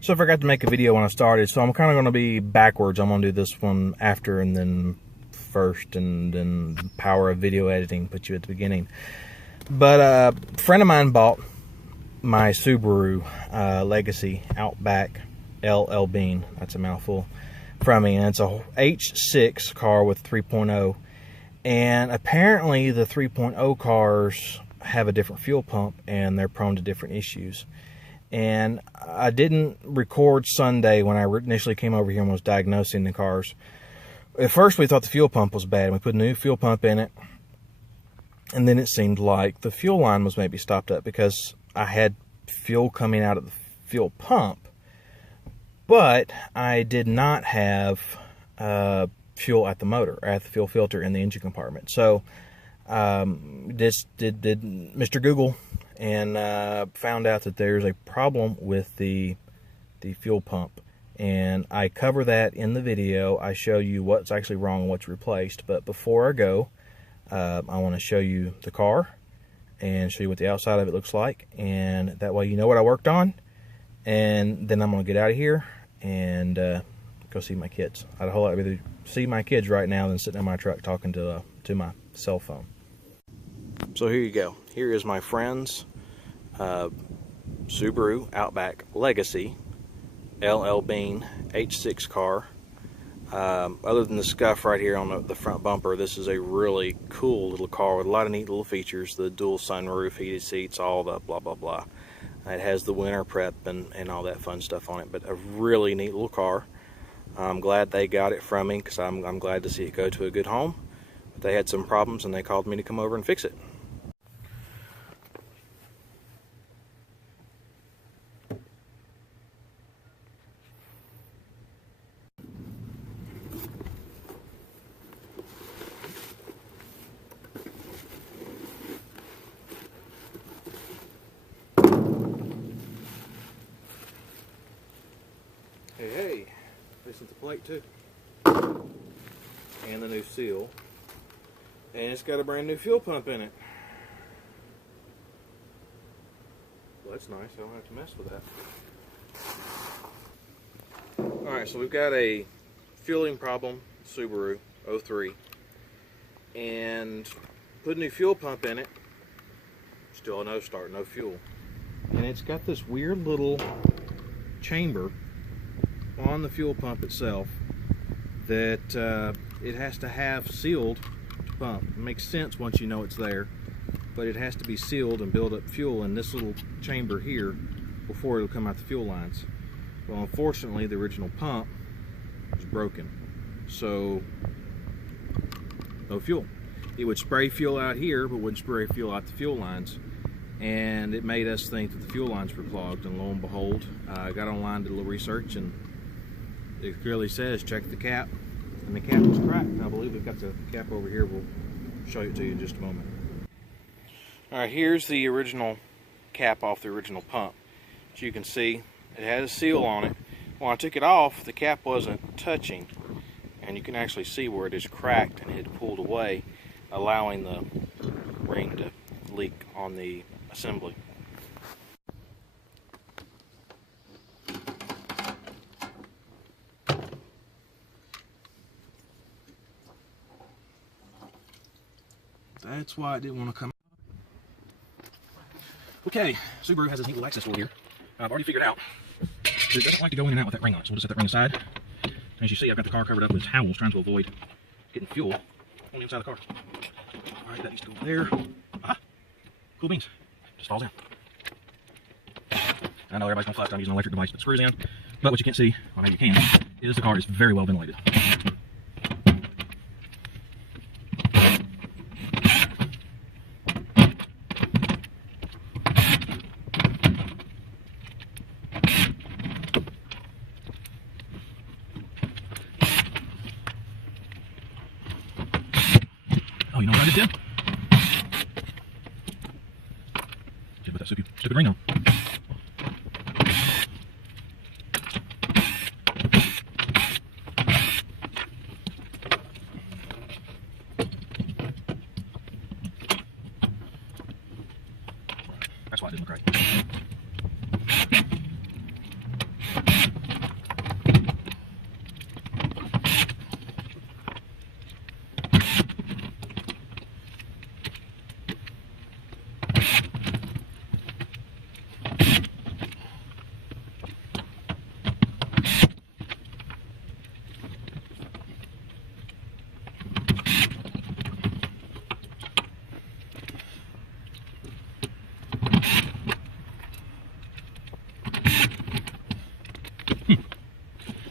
So I forgot to make a video when I started, so I'm kind of going to be backwards. I'm going to do this one after and then first, and then the power of video editing, put you at the beginning. But a friend of mine bought my Subaru Legacy Outback LL Bean, that's a mouthful, from me. And it's a H6 car with 3.0. And apparently the 3.0 cars have a different fuel pump and they're prone to different issues. And I didn't record Sunday when I initially came over here and was diagnosing the cars. At first we thought the fuel pump was bad. We put a new fuel pump in it. And then it seemed like the fuel line was maybe stopped up because I had fuel coming out of the fuel pump. But I did not have fuel at the motor, or at the fuel filter in the engine compartment. So this did Mr. Google and found out that there's a problem with the fuel pump, and I cover that in the video. I show you what's actually wrong and what's replaced. But before I go, I want to show you the car and show you what the outside of it looks like, and that way you know what I worked on. And then I'm gonna get out of here and go see my kids. I'd a whole lot rather see my kids right now than sitting in my truck talking to my cell phone. So here you go. Here is my friend's Subaru Outback Legacy LL Bean H6 car. Other than the scuff right here on the front bumper, this is a really cool little car with a lot of neat little features. The dual sunroof, heated seats, all the blah blah blah. It has the winter prep and all that fun stuff on it, but a really neat little car. I'm glad they got it from me because I'm glad to see it go to a good home. But they had some problems and they called me to come over and fix it. Hey, this is the plate too, and the new seal, and it's got a brand new fuel pump in it. Well, that's nice. I don't have to mess with that. Alright, so we've got a fueling problem, Subaru 03, and put a new fuel pump in it. Still a no start, no fuel, and it's got this weird little chamber on the fuel pump itself that it has to have sealed to pump. It makes sense once you know it's there, but it has to be sealed and build up fuel in this little chamber here before it'll come out the fuel lines. Well, unfortunately the original pump is broken, so no fuel. It would spray fuel out here but wouldn't spray fuel out the fuel lines, and it made us think that the fuel lines were clogged. And lo and behold, I got online, did a little research, and it clearly says check the cap, and the cap was cracked. And I believe we've got the cap over here. We'll show it to you in just a moment. Alright, here's the original cap off the original pump. As you can see, it had a seal on it. When I took it off, the cap wasn't touching, and you can actually see where it is cracked and it had pulled away, allowing the ring to leak on the assembly. That's why I didn't want to come. Okay, Subaru has this neat little access door here. I've already figured out it doesn't like to go in and out with that ring on it, so we'll just set that ring aside. As you see, I've got the car covered up with towels, trying to avoid getting fuel on the inside of the car. Alright, that needs to go there. Ah, cool beans. Just falls in. I know everybody's going to fuss, I'm using an electric device that screws in, but what you can't see, well maybe you can, is the car is very well ventilated. Oh, you know what I did too? Just put that stupid ring on. That's why it didn't look right.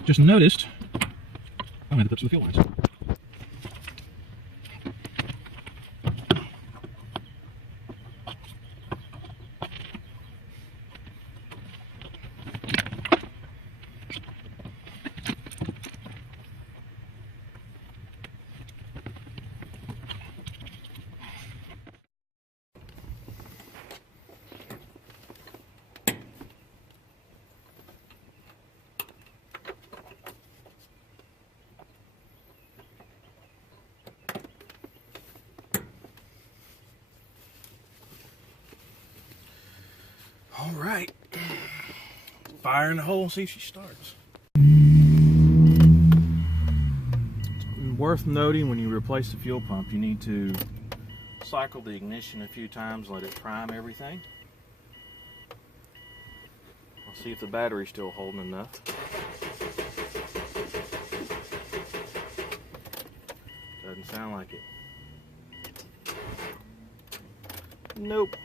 just noticed I'm going to put some fuel lines. All right, fire in the hole and see if she starts. It's worth noting, when you replace the fuel pump, you need to cycle the ignition a few times, let it prime everything. I'll see if the battery's still holding enough. Doesn't sound like it. Nope.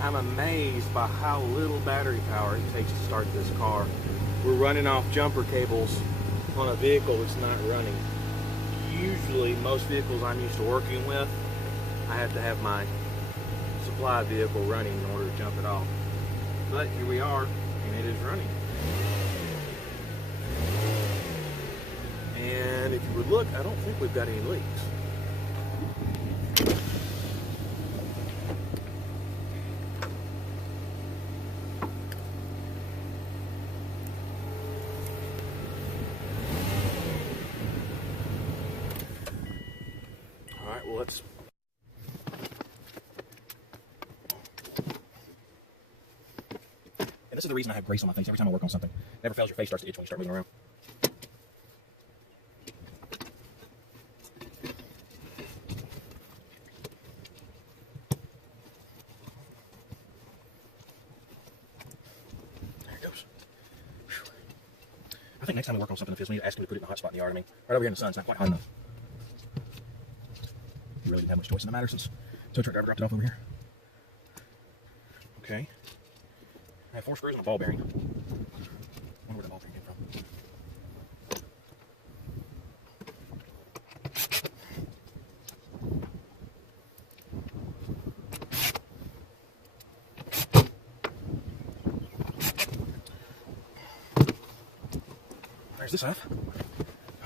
I'm amazed by how little battery power it takes to start this car. We're running off jumper cables on a vehicle that's not running. Usually, most vehicles I'm used to working with, I have to have my supply vehicle running in order to jump it off. But here we are, and it is running. And if you would look, I don't think we've got any leaks. Well, let's. And this is the reason I have grease on my face every time I work on something. Never fails, your face starts to itch when you start moving around. There it goes. Whew. I think next time we work on something that feels, we need to ask him to put it in a hot spot in the yard. I mean, right over here in the sun, it's not quite hot enough. We really didn't have much choice in the matter since tow truck driver dropped it off over here. Okay. I have 4 screws and a ball bearing. I wonder where the ball bearing came from. There's this half.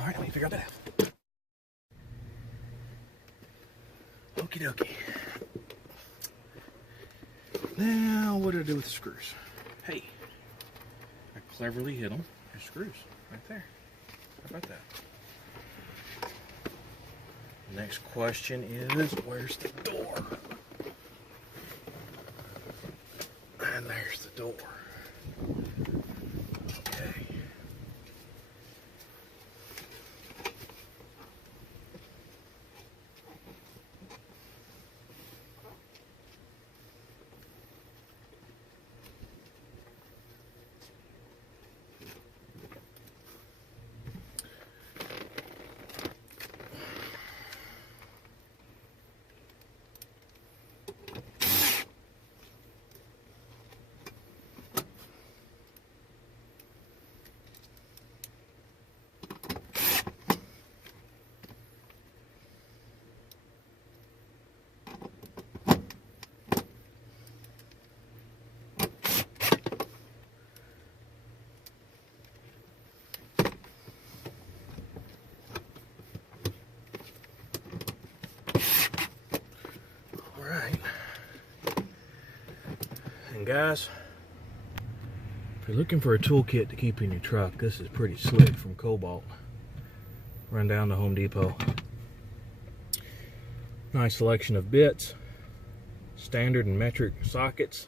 All right, let me figure out that half. Okie dokie. Now, what do I do with the screws? Hey, I cleverly hid them. There's screws right there. How about that? Next question is, where's the door? And there's the door. Okay. Guys, if you're looking for a toolkit to keep in your truck, this is pretty slick from Kobalt. Run down to Home Depot. Nice selection of bits, standard and metric sockets.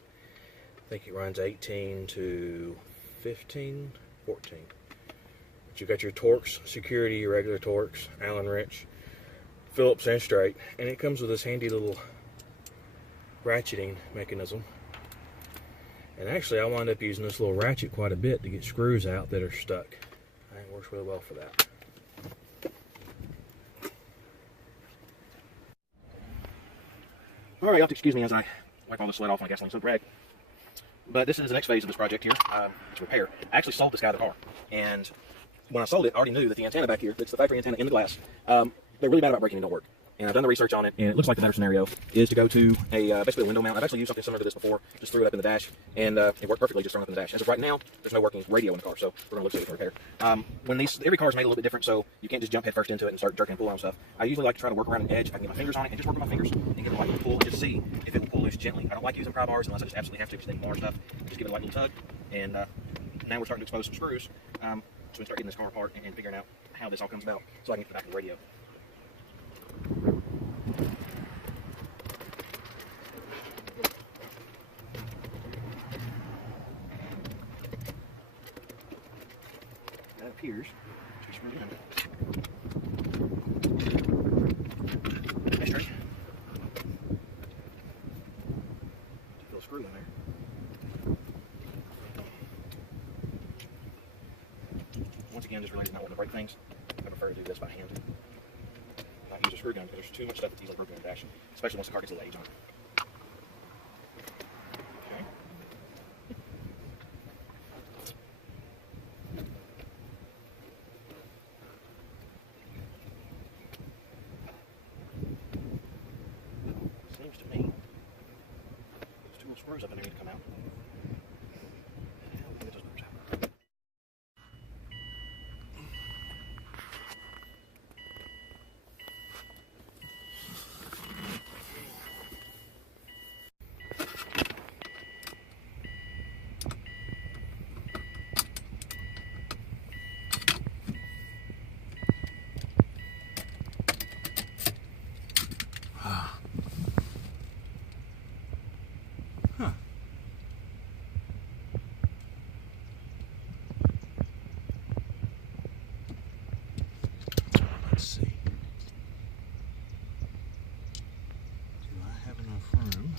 I think it runs 18 to 15, 14. But you got your Torx security, your regular Torx, Allen wrench, Phillips and straight, and it comes with this handy little ratcheting mechanism. And actually I wound up using this little ratchet quite a bit to get screws out that are stuck. It works really well for that. Alright, you have to excuse me as I wipe all the sled off my gasoline soaked rag. But this is the next phase of this project here. It's repair. I actually sold this guy the car. And when I sold it, I already knew that the antenna back here, that's the factory antenna in the glass, they're really bad about breaking and don't work. And I've done the research on it, and it looks like the better scenario is to go to a basically a window mount. I've actually used something similar to this before, just threw it up in the dash, and it worked perfectly just throwing it up in the dash. As of right now, there's no working radio in the car, so we're going to look for repair. Every car is made a little bit different, so you can't just jump head first into it and start jerking and pulling on stuff. I usually like to try to work around an edge. I can get my fingers on it and just work with my fingers and give it a light little pull and just see if it will pull loose gently. I don't like using pry bars unless I just absolutely have to, because they can mar stuff. Just give it a light little tug, and now we're starting to expose some screws, so we can start getting this car apart and figuring out how this all comes about, so I can get the back of the radio. That appears to screw in. Nice straight. Feel a screw in there. Once again, just really not want to break things. I prefer to do this by hand. Not use a screw gun because there's too much stuff that's easily broken in the dash, especially once the car gets a little age on it. Seems to me there's two little screws up in there need to come out. Let me get those screws out. Let's see. Do I have enough room?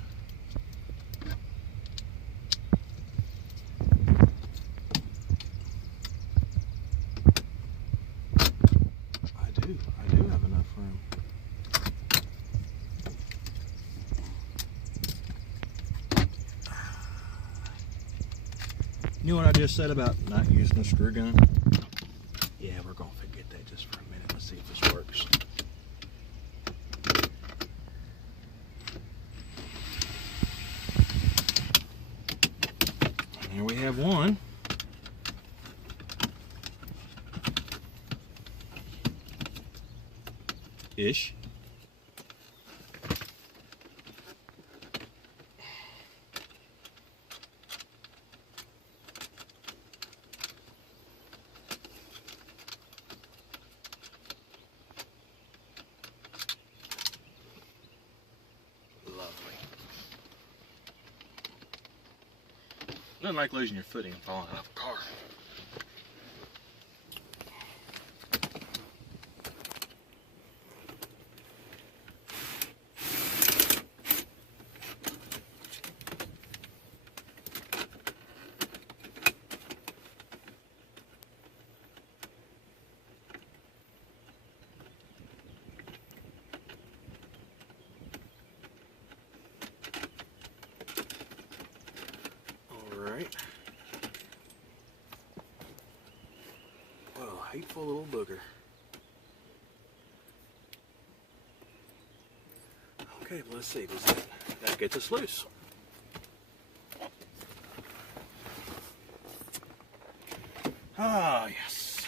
I do have enough room. You know what I just said about not using a screw gun? Yeah, we're going to forget that just for a minute. Let's see if this works. And here we have one. Ish. Nothing like losing your footing and falling out of a car. Alright. Whoa, hateful little booger. Okay, well, let's see. Does that gets us loose? Ah, yes.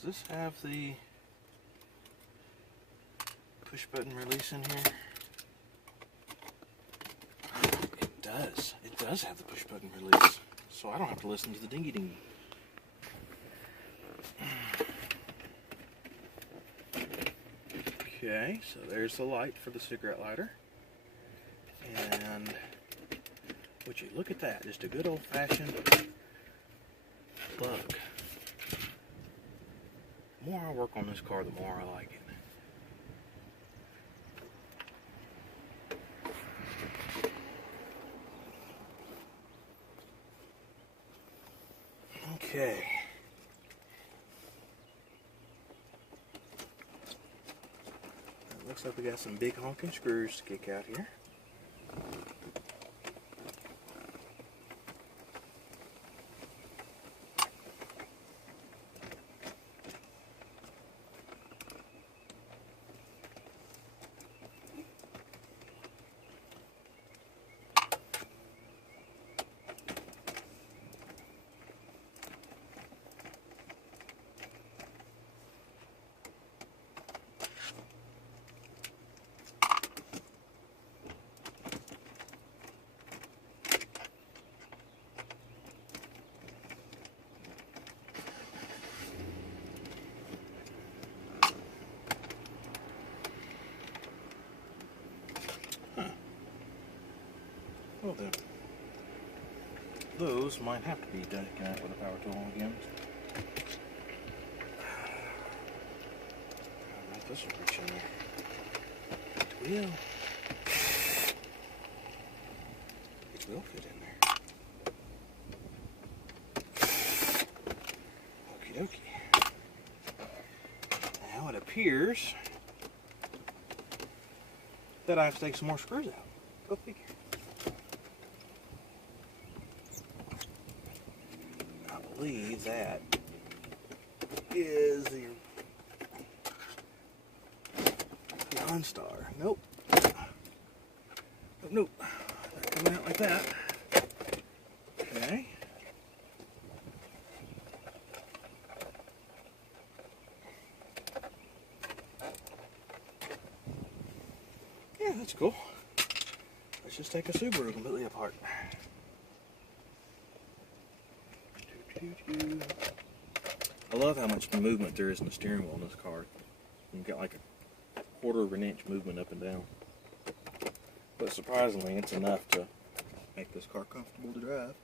Does this have the push button release in here? It does. It does have the push button release. So I don't have to listen to the dingy dingy. Okay, so there's the light for the cigarette lighter. And what Would you look at that? Just a good old-fashioned plug. The more I work on this car, the more I like it. Okay. It looks like we got some big honking screws to kick out here. Well then, those might have to be taken out with a power tool again. Alright, this will reach in there. It will. It will fit in there. Okie dokie. Now it appears that I have to take some more screws out. Go figure. I believe that is the OnStar. Nope. Nope. Not coming out like that. Okay. Yeah, that's cool. Let's just take a Subaru completely apart. I love how much movement there is in the steering wheel in this car. You've got like a 1/4 of an inch movement up and down. But surprisingly, it's enough to make this car comfortable to drive.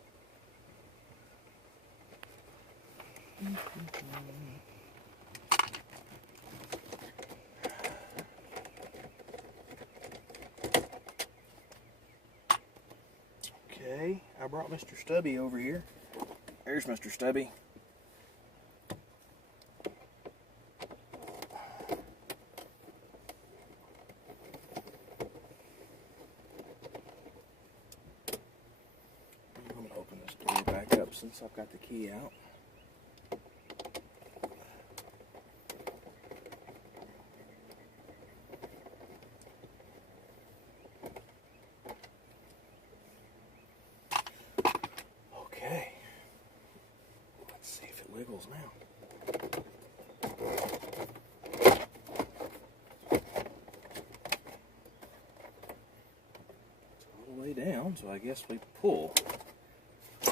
Okay, I brought Mr. Stubby over here. There's Mr. Stubby. I'm going to open this door back up since I've got the key out. Okay. Let's see if it wiggles now. All the way down, so I guess we pull. I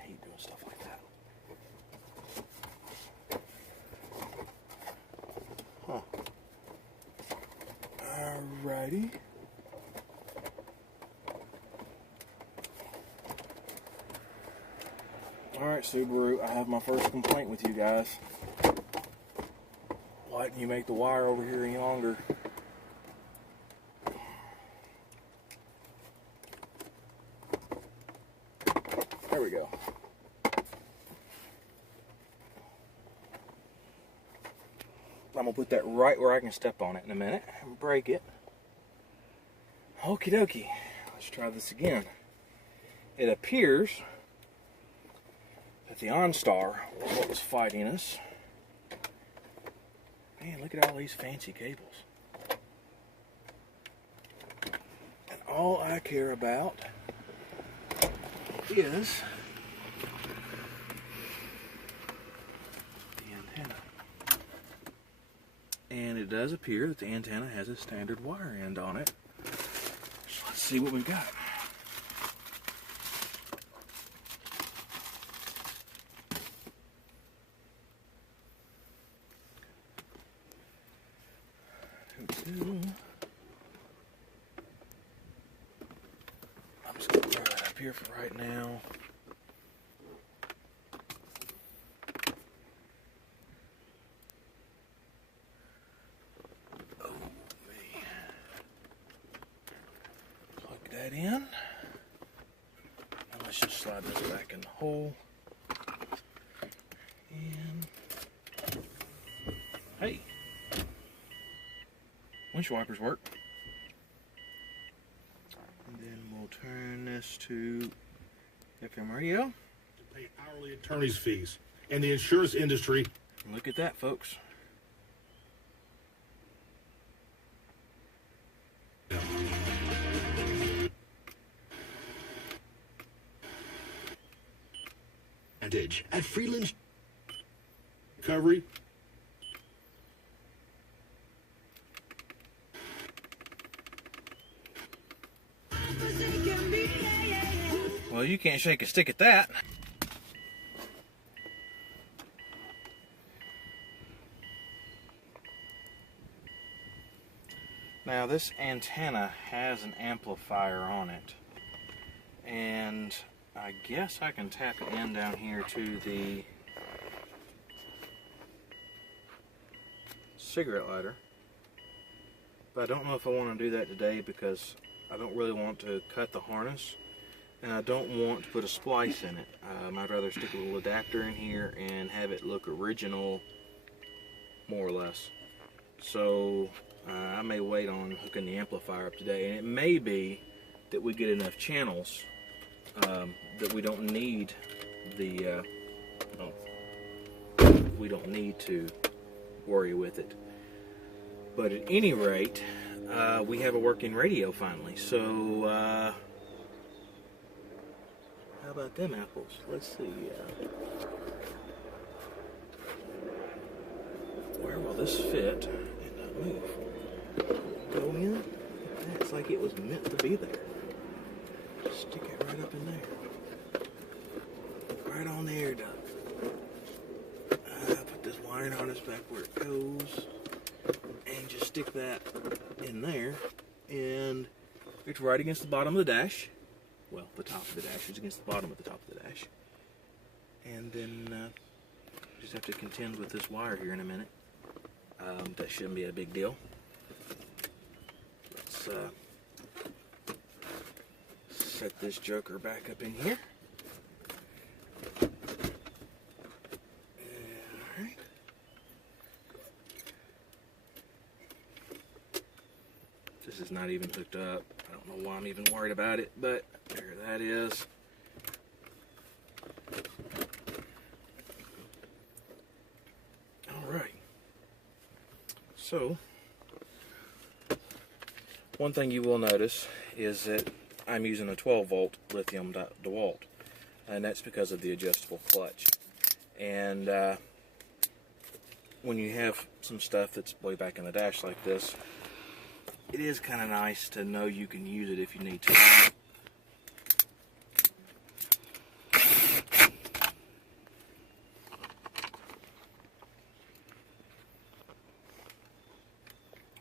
hate doing stuff like that. Huh. Alrighty. Alright, Subaru, I have my first complaint with you guys. Why didn't you make the wire over here any longer? There we go. I'm going to put that right where I can step on it in a minute and break it. Okie dokie. Let's try this again. It appears that the OnStar was what was fighting us. Man, look at all these fancy cables. And all I care about is the antenna. And it does appear that the antenna has a standard wire end on it. So let's see what we've got. I'm just going to grab up here for right now. Oh, man. Plug that in. And let's just slide this back in the hole. And hey, windshield wipers work. And then we'll turn this to FM radio. To pay hourly attorney's fees, and the insurance industry. Look at that, folks. Advantage at Freeland Recovery. Well, you can't shake a stick at that. Now, this antenna has an amplifier on it, and I guess I can tap it in down here to the cigarette lighter, but I don't know if I want to do that today because I don't really want to cut the harness, and I don't want to put a splice in it. I'd rather stick a little adapter in here and have it look original, more or less. So I may wait on hooking the amplifier up today, and it may be that we get enough channels that we don't need the we don't need to worry with it. But at any rate, we have a working radio finally. So how about them apples? Let's see. Where will this fit and not move? Go in. It's like it was meant to be there. Stick it right up in there. Right on there, Doug. Put this wiring harness back where it goes, and just stick that in there, and it's right against the bottom of the dash. Well, the top of the dash is against the bottom of the top of the dash. And then just have to contend with this wire here in a minute. That shouldn't be a big deal. Let's set this joker back up in here. Alright. This is not even hooked up. I don't know why I'm even worried about it, but there that is. Alright. So, one thing you will notice is that I'm using a 12-volt lithium DEWALT, and that's because of the adjustable clutch. And when you have some stuff that's way back in the dash like this, it is kind of nice to know you can use it if you need to.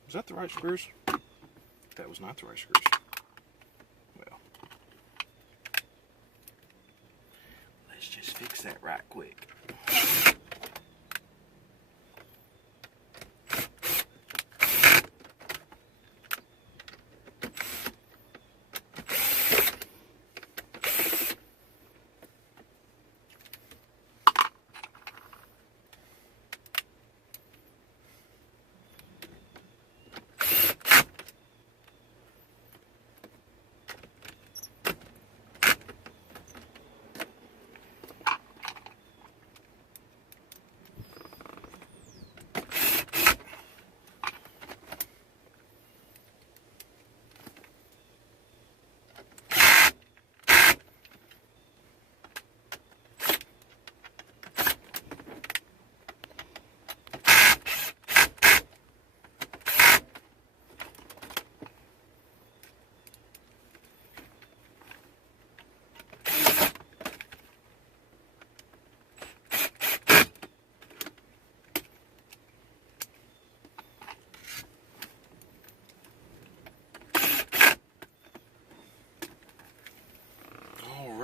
Was that the right screws? That was not the right screws. Well, let's just fix that right quick.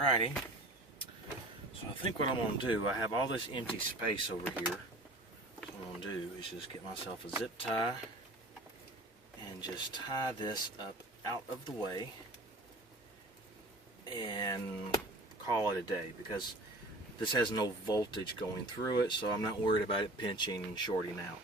Alrighty. So I think what I'm going to do, I have all this empty space over here. So what I'm going to do is just get myself a zip tie and just tie this up out of the way and call it a day, because this has no voltage going through it, so I'm not worried about it pinching and shorting out.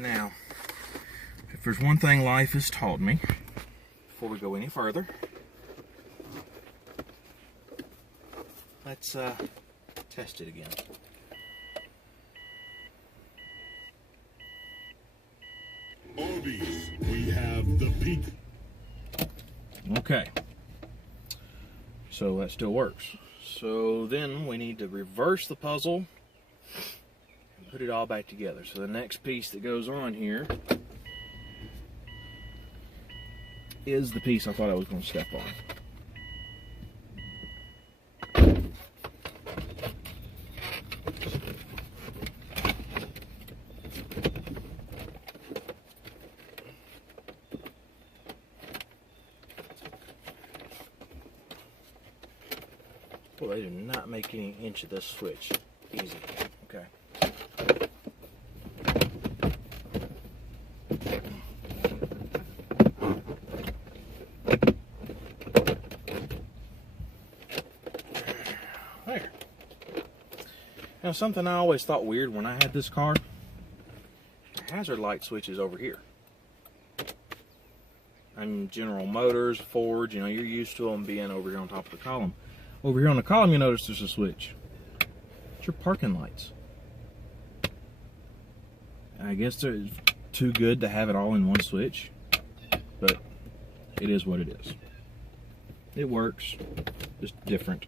Now, if there's one thing life has taught me, before we go any further, let's test it again. Arby's, we have the peak. Okay. So that still works. So then we need to reverse the puzzle and put it all back together. So the next piece that goes on here is the piece I thought I was going to step on. Well, they do not make any inch of this switch easy. Okay. There. Now, something I always thought weird when I had this car, the hazard light switch is over here. I'm General Motors, Ford, you know, you're used to them being over here on top of the column. Over here on the column, you notice there's a switch. It's your parking lights. And I guess they're too good to have it all in one switch, but it is what it is. It works, just different.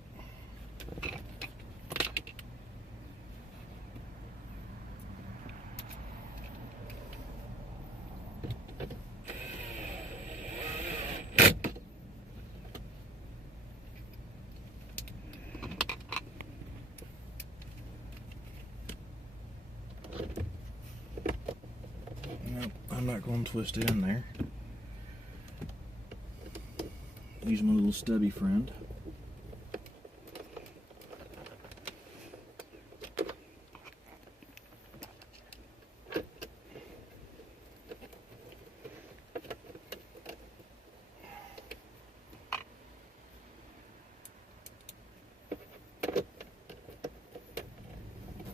I'm not going to twist it in there. Use my little stubby friend.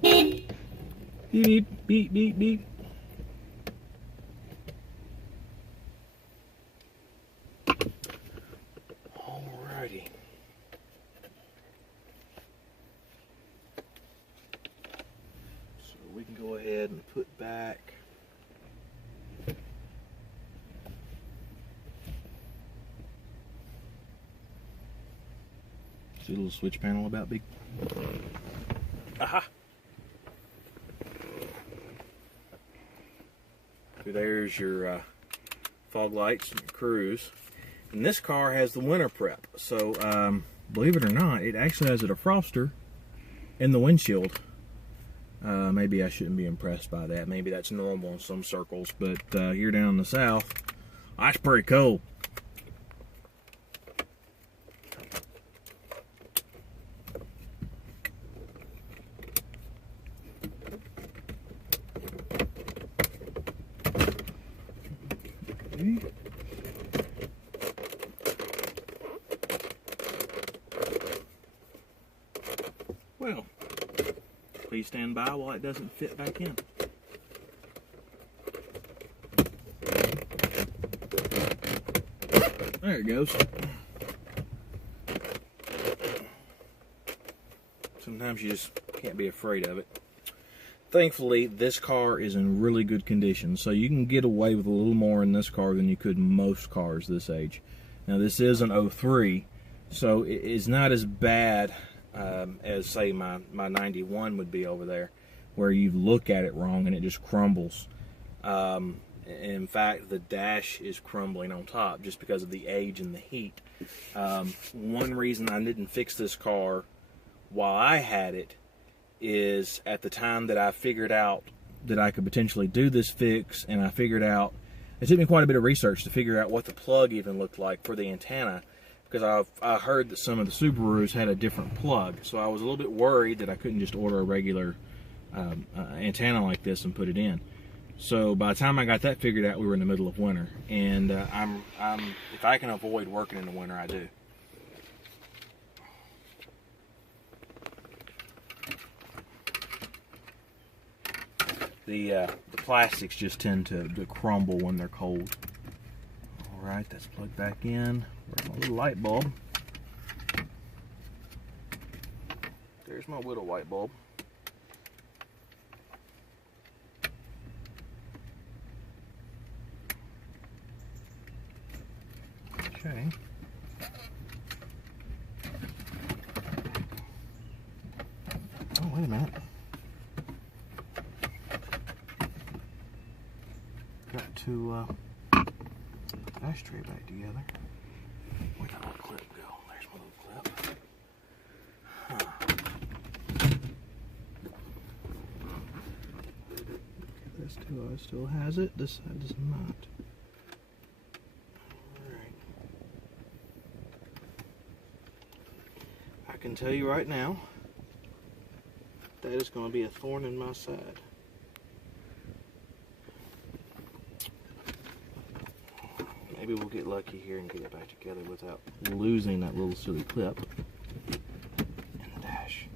Beep, beep, beep, beep, beep. Alrighty. So we can go ahead and put back see a little switch panel about big. Aha! So there's your fog lights and your cruise. And this car has the winter prep. So, believe it or not, it actually has a defroster in the windshield. Maybe I shouldn't be impressed by that. Maybe that's normal in some circles. But here down in the south, that's pretty cool. Well, please stand by while it doesn't fit back in. There it goes. Sometimes you just can't be afraid of it. Thankfully, this car is in really good condition, so you can get away with a little more in this car than you could in most cars this age. Now, this is an 03, so it is not as bad as, say, my 91 would be over there, where you look at it wrong and it just crumbles. In fact, the dash is crumbling on top just because of the age and the heat. One reason I didn't fix this car while I had it is at the time that I figured out that I could potentially do this fix, and I figured out, it took me quite a bit of research to figure out what the plug even looked like for the antenna, because I heard that some of the Subarus had a different plug, so I was a little bit worried that I couldn't just order a regular antenna like this and put it in. So by the time I got that figured out, we were in the middle of winter, and if I can avoid working in the winter, I do. The plastics just tend to crumble when they're cold. All right, that's plugged back in. Where's my little light bulb? There's my little light bulb. Okay. Oh, wait a minute. Got to ashtray back together. Where'd that little clip go? There's my little clip. Huh. This still has it. This side does not. Alright. I can tell you right now, that is going to be a thorn in my side. Maybe we'll get lucky here and get it back together without losing that little silly clip in the dash.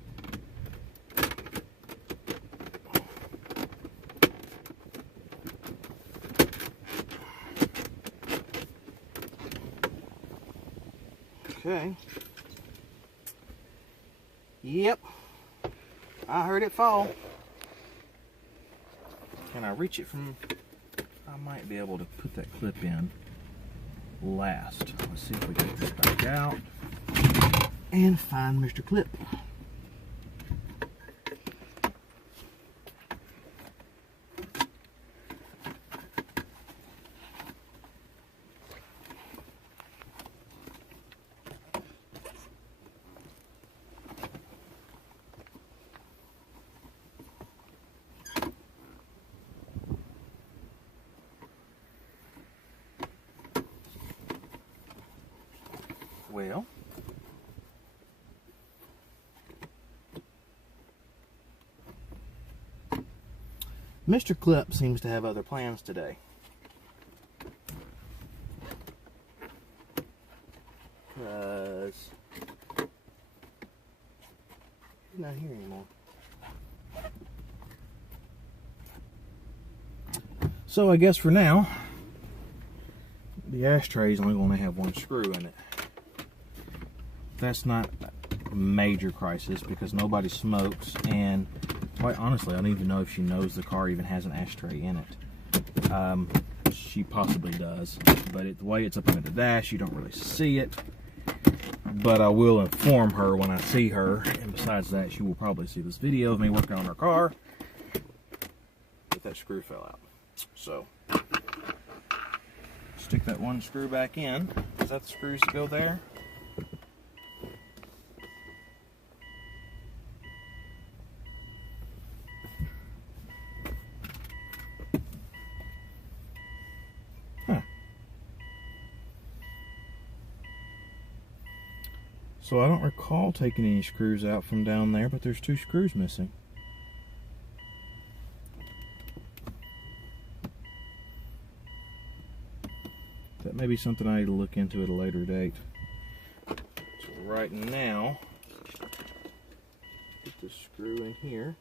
Okay. Yep. I heard it fall. Can I reach it from... I might be able to put that clip in last. Let's see if we get this back out and find Mr. Clip. Well, Mr. Clip seems to have other plans today. Because he's not here anymore. So I guess for now, the ashtray is only going to have one screw in it. That's not a major crisis because nobody smokes, and quite honestly, I don't even know if she knows the car even has an ashtray in it. She possibly does, but the way it's up under the dash, you don't really see it. But I will inform her when I see her, and besides that, she will probably see this video of me working on her car. But that screw fell out. So, stick that one screw back in. Is that the screws that go there? So I don't recall taking any screws out from down there, but there's 2 screws missing. That may be something I need to look into at a later date. So right now, put this screw in here.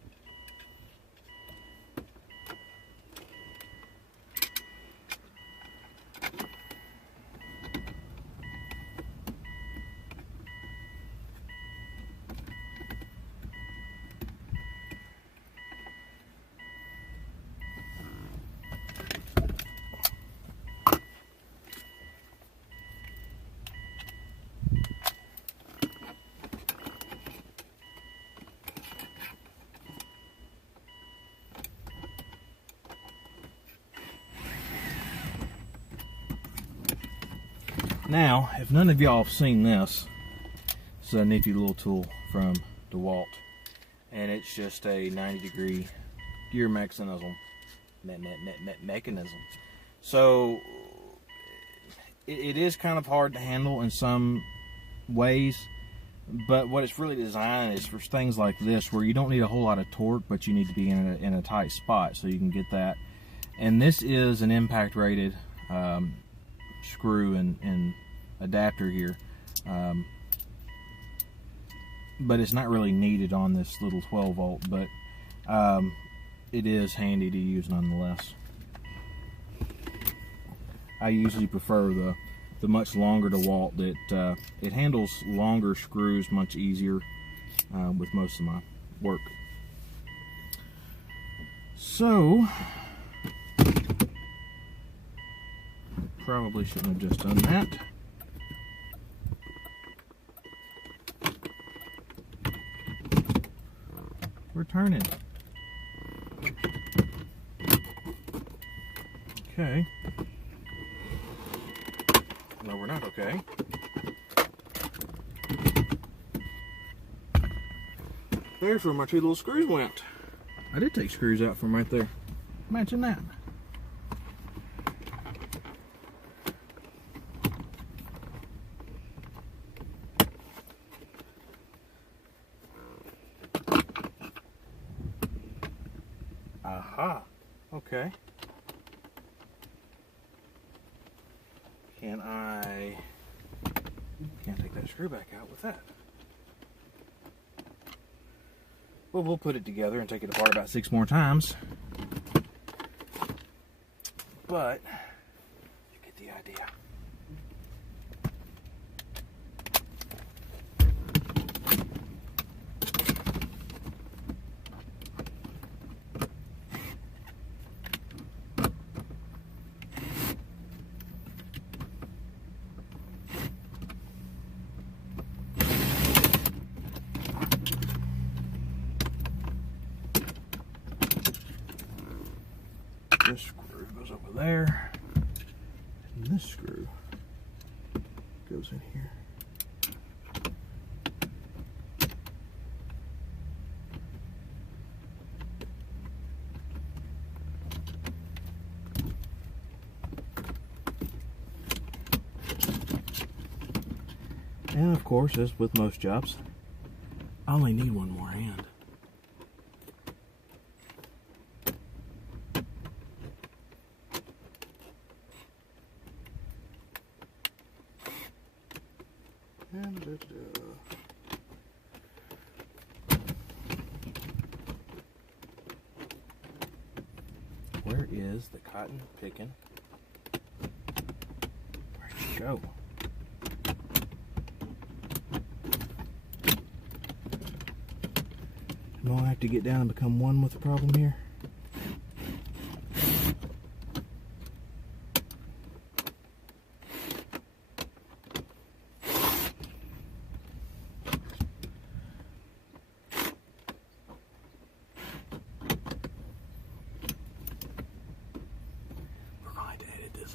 Now, if none of y'all have seen this, it's a nifty little tool from DEWALT, and it's just a 90-degree gear mechanism. So it is kind of hard to handle in some ways, but what it's really designed is for things like this, where you don't need a whole lot of torque, but you need to be in a tight spot so you can get that. And this is an impact rated screw and adapter here, but it's not really needed on this little 12 volt, but it is handy to use nonetheless. I usually prefer the much longer DEWALT that it handles longer screws much easier with most of my work. So probably shouldn't have just done that. We're turning. Okay. No, we're not okay. There's where my two little screws went. I did take screws out from right there. Imagine that. Aha. Okay. Can't take that screw back out with that. Well, we'll put it together and take it apart about 6 more times. But you get the idea. This screw goes over there, and this screw goes in here. And of course, as with most jobs, I only need one more hand. Where is the cotton picking? Where'd it go? Do I have to get down and become one with the problem here?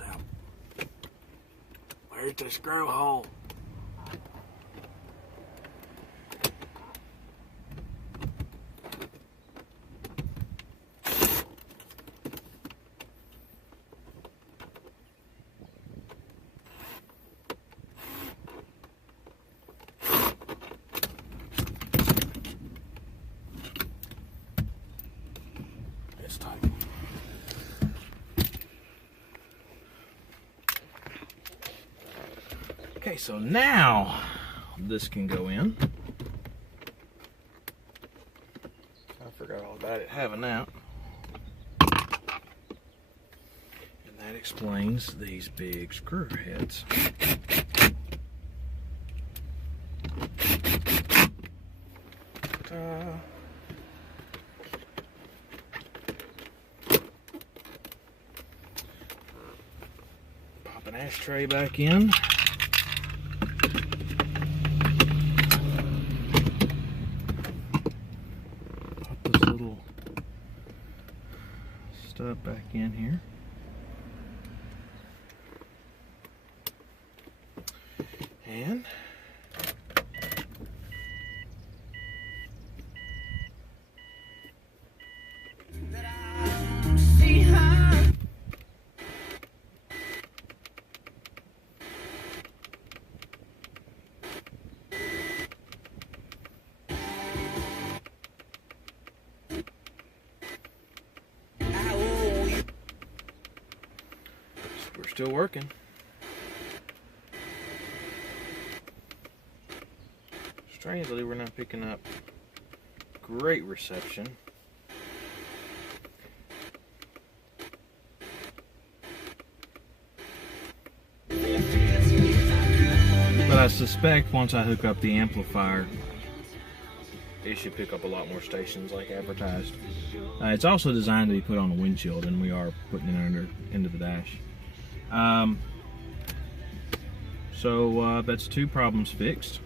Out. Where's the screw hole? It's tight. Okay, so now this can go in. I forgot all about it having that. And that explains these big screw heads. Pop an ashtray back in. Stuff back in here. And we're still working. Strangely, we're not picking up great reception. But I suspect once I hook up the amplifier, it should pick up a lot more stations like advertised. It's also designed to be put on the windshield, and we are putting it into the dash. So that's 2 problems fixed.